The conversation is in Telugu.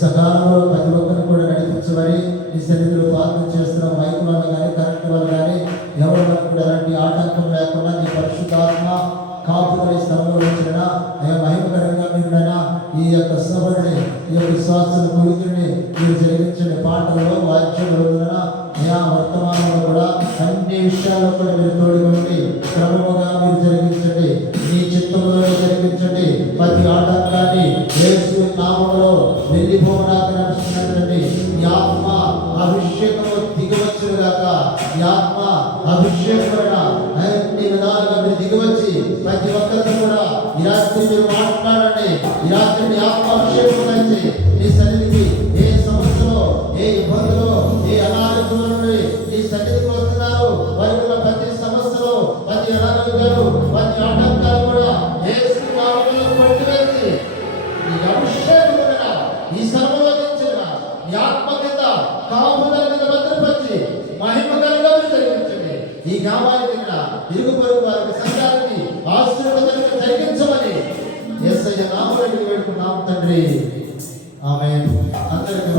సకాలంలో ప్రతి ఒక్కరిని కూడా నడిపించమని ఈ సన్నిధిలో ప్రార్థన చేస్తున్న మైక్ వల్ల కానీ కరెంట్ వల్ల కానీ ఎవరి వల్ల కూడా ఎలాంటి ఆటంకం లేకుండా నీ పరిశుద్ధాత్మ కాపుదల స్థలంలో వచ్చిన అయ్యా మహిమకరంగా మీరునైనా ఈ యొక్క సభని ఈ యొక్క విశ్వాసాల కొడుకుని మీరు జరిగించండి. పాటలలో వాక్యంలో అయా వర్తమానంలో కూడా అన్ని విషయాల్లో కూడా మీరు తోడుకోండి. క్రమముగా మీరు జరిగించండి. నీ చిత్తంలో జరిగించండి. ప్రతి ఆటంకాన్ని యేసు నామములో వెళ్ళిపోవడానికి నడుస్తున్నటువంటి ఈ ఆత్మ అభిషేకము దిగవచ్చును గాక. ఈ ఆత్మ అభిషేకమైన అన్ని విధాలుగా మీరు దిగవచ్చి ప్రతి ఒక్కరితో కూడా ఈ రాత్రి మీరు మాట్లాడండి. ఈ రాత్రి మీ ఆత్మ అభిషేకం నుంచి నీ సన్నిధికి ఏ సమస్యలో ఏ ఇబ్బందులో ఏ అనారోగ్యంలో నుండి నీ సన్నిధికి వస్తున్నారు. వారి ప్రతి సమస్యలో ప్రతి అనారోగ్యాలు ప్రతి ఆటంకాలు కూడా యేసు నామములో కొట్టివేసి ఈ అభిషేకం ఈ సర్వలో ఈ ఆత్మ కింద కాపుదల కింద భద్రపరిచి మహిమకరంగా జరిగించండి. ఈ గ్రామానికి ఇరుగు పొరుగు వారికి సంఘానికి ఆశీర్వాదాన్ని జరిగించమని యేసయ్య నామములో వేడుకున్నాము తండ్రి. ఆమేన్. అందరికీ